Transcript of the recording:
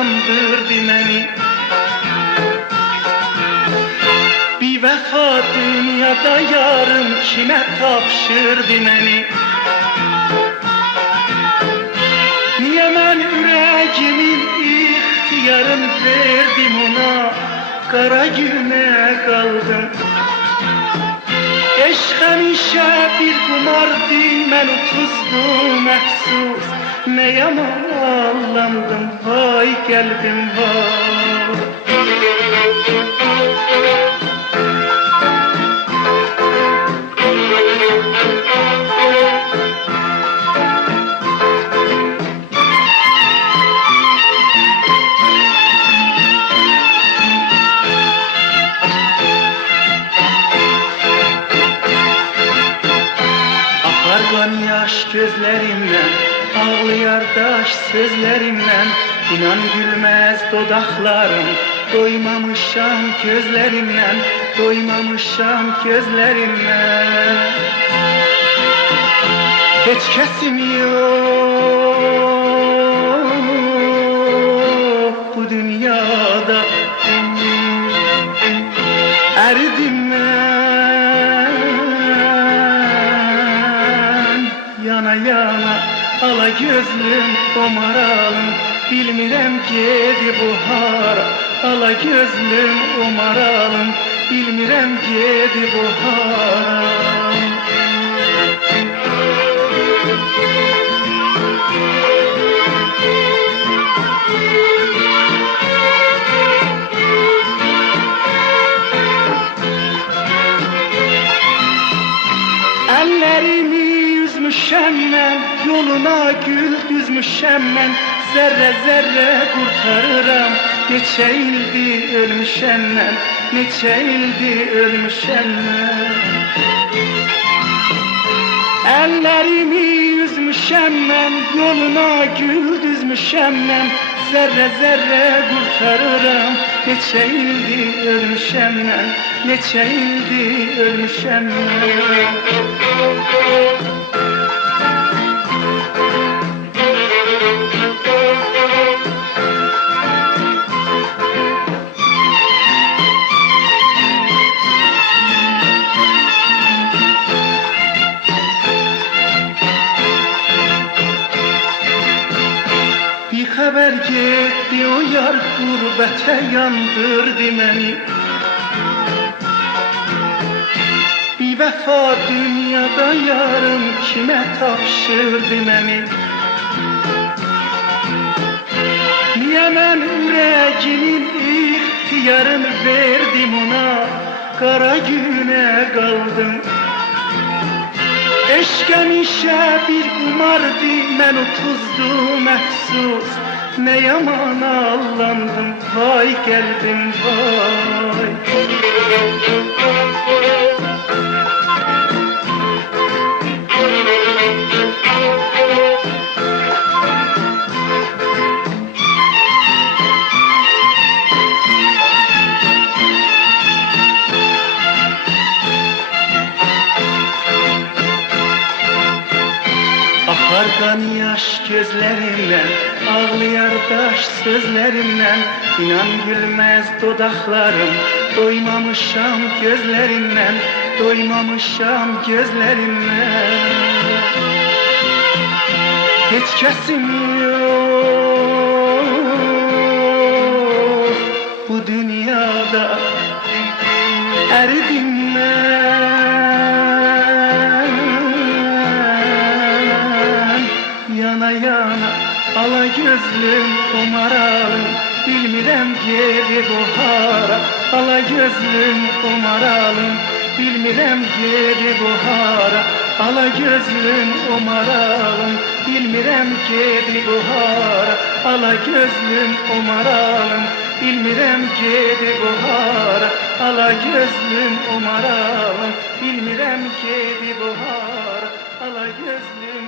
yandırdı məni. Bir vəfa dünyada yarım kimə tapşırdı məni. Niyə mən ürəgimin ixtiyarını verdim ona, qara günə qaldım. Eşq həmişə bir qumardı, mən utuzdum əfsus. Nə yaman allandım, vay qəlbim var. Argan yaş gözlerimden, ağlayar daş sözlerimden. İnan gülmez dodaklarım, doymamışam gözlerimden, doymamışam gözlerimden. Hiç kesim yok bu dünyada, eridim yana yana, ala gözlüm omaralım, bilmirəm gedi bu hara. Ala gözlüm omaralım, bilmirəm gedi bu hara. Ellerimi yüzmüşəm mən, yoluna gül düzmüşəm mən. Zərrə zərrə qurtarıram, neçə ildir ölmüşəm mən, neçə ildir ölmüşəm mən. Ellerimi yüzmüşəm mən, yoluna gül düzmüşəm mən. Zərrə zərrə qurtarıram, neçə ildir ölmüşəm mən, neçə ildir ölmüşəm mən. Xəbər getdi o yar qurbətə yandırdı məni. Bir vəfa dünyada yarım kimə tapşırdı məni. Niyə mən ürəgimin ixtiyarını verdim ona, qara günə qaldım. Eşq həmişə bir qumardı, mən utuzdum əfsus. Ne yaman allandım, vay qəlbim vay. Akarkan yaş gözlerimden, ağlayar daş sözlerimden. İnan gülmez dodaklarım, doymamışam gözlerimden, doymamışam gözlerimden. Hiç kesim yok bu dünyada, eridim yana yana, ala gözlüm umaralım, bilmirəm gedi bu hara. Ala gözlüm umaralım, bilmirəm gedi bu hara. Ala gözlüm umaralım, bilmirəm gedi bu hara. Ala gözlüm umaralım, bilmirəm gedi bu hara. Ala gözlüm umaralım, bilmirəm gedi bu hara. Ala gözlüm